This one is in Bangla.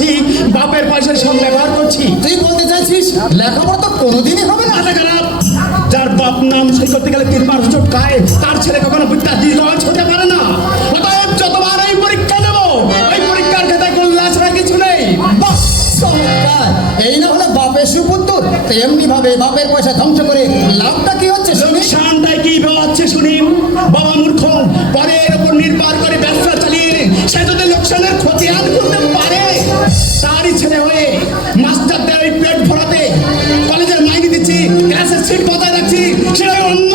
খাচ্ছি, বাপের পয়সার সব ব্যবহার করছি। তুই বলতে চাইছিস লেখাপড়া তো কোনোদিনই হবে না? মাথা খারাপ। যার বাপ নাম সই করতে গেলে 3 বার চটকায়, তার ছেলে কখনো বিদ্যা দিগজ হতে পারে না। অতএব যতবার এই পরীক্ষা দেব, ওই পরীক্ষার খাতায় কল্যাণ ছাড়া কিছু নেই। বাহ, চমৎকার! এই না হলে বাপের সুপুত্র, তেমনি ভাবে বাপের পয়সা ধ্বংস করে লাভটা কি হচ্ছে শুনি? লোকসানটাই কি হচ্ছে শুনি? বাবা মূর্খ, পরের উপর নির্ভর করে ব্যবসা চালিয়ে সে যদি লোকসানের খতিয়ান করতে পারে, তারই ছেলে হয়ে মাস্টারদের ওই পেট ভরাতে কলেজের মাইনে দিচ্ছি, ক্লাসের সিট বজায় রাখছি, সেটা অন্য